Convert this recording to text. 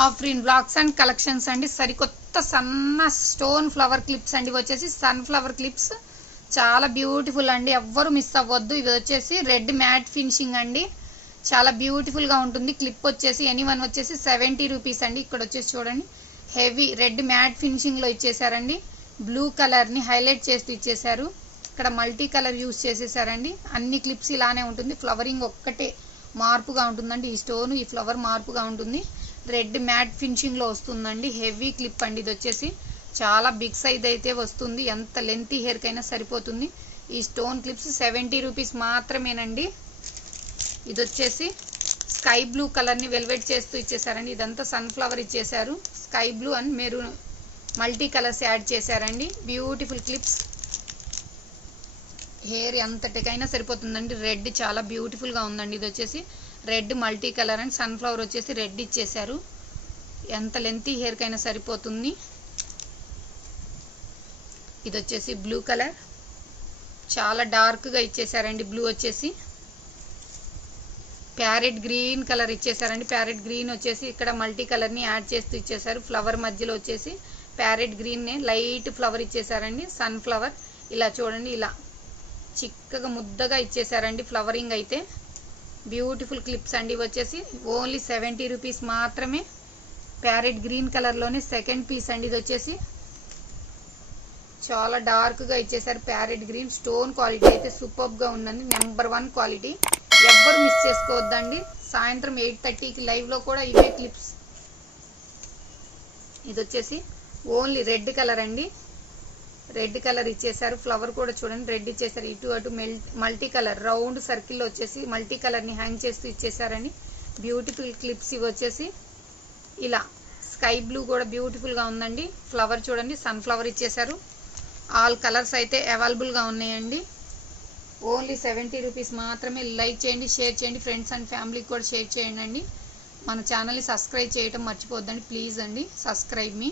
Afreen blocks and collections అండి. సరికొత్త సన్న స్టోన్ ఫ్లవర్ క్లిప్స్ అండి. వచ్చేసి సన్ ఫ్లవర్ క్లిప్స్ చాలా బ్యూటిఫుల్ అండి, ఎవ్వరు మిస్ అవ్వద్దు. ఇది వచ్చేసి రెడ్ మ్యాట్ ఫినిషింగ్ అండి, చాలా బ్యూటిఫుల్ గా ఉంటుంది. క్లిప్ వచ్చేసి ఎనీవన్ వచ్చేసి 70 రూపీస్ అండి. ఇక్కడ వచ్చేసి చూడండి హెవీ రెడ్ మ్యాట్ ఫినిషింగ్ లో ఇచ్చేసారండి. బ్లూ కలర్ ని హైలైట్ చేస్తూ ఇచ్చేసారు. ఇక్కడ మల్టీ కలర్ యూజ్ చేసేసారండి. అన్ని క్లిప్స్ ఇలానే ఉంటుంది. ఫ్లవరింగ్ ఒక్కటే మార్పుగా ఉంటుందండి. ఈ స్టోన్ ఈ ఫ్లవర్ మార్పుగా ఉంటుంది. రెడ్ మ్యాట్ ఫినిషింగ్ లో వస్తుందండి. హెవీ క్లిప్ అండి. ఇది వచ్చేసి చాలా బిగ్ సైజ్ అయితే వస్తుంది. ఎంత లెంతీ హెయిర్ కైనా సరిపోతుంది. ఈ స్టోన్ క్లిప్స్ 70 రూపీస్ మాత్రమేనండి. ఇది వచ్చేసి స్కై బ్లూ కలర్ ని వెల్వెట్ చేస్తూ ఇచ్చేసారండి. ఇదంతా సన్ ఫ్లవర్ ఇచ్చేసారు. Sky blue and maroon multi colours add చేశారండి. బ్యూటిఫుల్ క్లిప్స్, హెయిర్ ఎంతటికైనా సరిపోతుందండి. రెడ్ చాలా బ్యూటిఫుల్ గా ఉందండి. ఇది వచ్చేసి red multi colour and sunflower వచ్చేసి రెడ్ ఇచ్చేసారు. ఎంత లెంతీ హెయిర్ కైనా సరిపోతుంది. ఇది వచ్చేసి బ్లూ కలర్ చాలా డార్క్ గా ఇచ్చేసారండి. బ్లూ వచ్చేసి ప్యారెట్ గ్రీన్ కలర్ ఇచ్చేసారండి. ప్యారెట్ గ్రీన్ వచ్చేసి ఇక్కడ మల్టీ కలర్ ని యాడ్ చేస్తూ ఇచ్చేసారు. ఫ్లవర్ మధ్యలో వచ్చేసి ప్యారెట్ గ్రీన్ ని లైట్ ఫ్లవర్ ఇచ్చేసారండి. సన్ ఫ్లవర్ ఇలా చూడండి, ఇలా చిక్కగా ముద్దగా ఇచ్చేసారండి. ఫ్లవరింగ్ అయితే బ్యూటిఫుల్ క్లిప్స్ అండి. వచ్చేసి ఓన్లీ 70 రూపీస్ మాత్రమే. ప్యారెట్ గ్రీన్ కలర్ లోనే సెకండ్ పీస్ అండి. ఇది వచ్చేసి చాలా డార్క్ గా ఇచ్చేసారు. ప్యారెట్ గ్రీన్ స్టోన్ క్వాలిటీ అయితే సూపర్ గా ఉందండి. నెంబర్ 1 క్వాలిటీ, ఎవ్వరు మిస్ చేసుకోవద్దండి. సాయంత్రం 8:30కి లైవ్ లో కూడా ఇవే క్లిప్స్. ఇది వచ్చేసి ఓన్లీ రెడ్ కలర్ అండి. రెడ్ కలర్ ఇచ్చేసారు. ఫ్లవర్ కూడా చూడండి రెడ్ ఇచ్చేసారు. ఇటు అటు మల్టీ కలర్ రౌండ్ సర్కిల్ లో వచ్చేసి మల్టీ కలర్ ని హ్యాంగ్ చేస్తూ ఇచ్చేసారండి. బ్యూటిఫుల్ క్లిప్స్ ఇవి వచ్చేసి ఇలా స్కై బ్లూ కూడా బ్యూటిఫుల్ గా ఉందండి. ఫ్లవర్ చూడండి సన్ ఫ్లవర్ ఇచ్చేసారు. ఆల్ కలర్స్ అయితే అవైలబుల్ గా ఉన్నాయండి. ఓన్లీ 70 రూపీస్ మాత్రమే. లైక్ చేయండి, షేర్ చేయండి, ఫ్రెండ్స్ అండ్ ఫ్యామిలీకి కూడా షేర్ చేయండి అండి. మన ఛానల్ని సబ్స్క్రైబ్ చేయడం మర్చిపోద్దండి ప్లీజ్ అండి. సబ్స్క్రైబ్ మీ.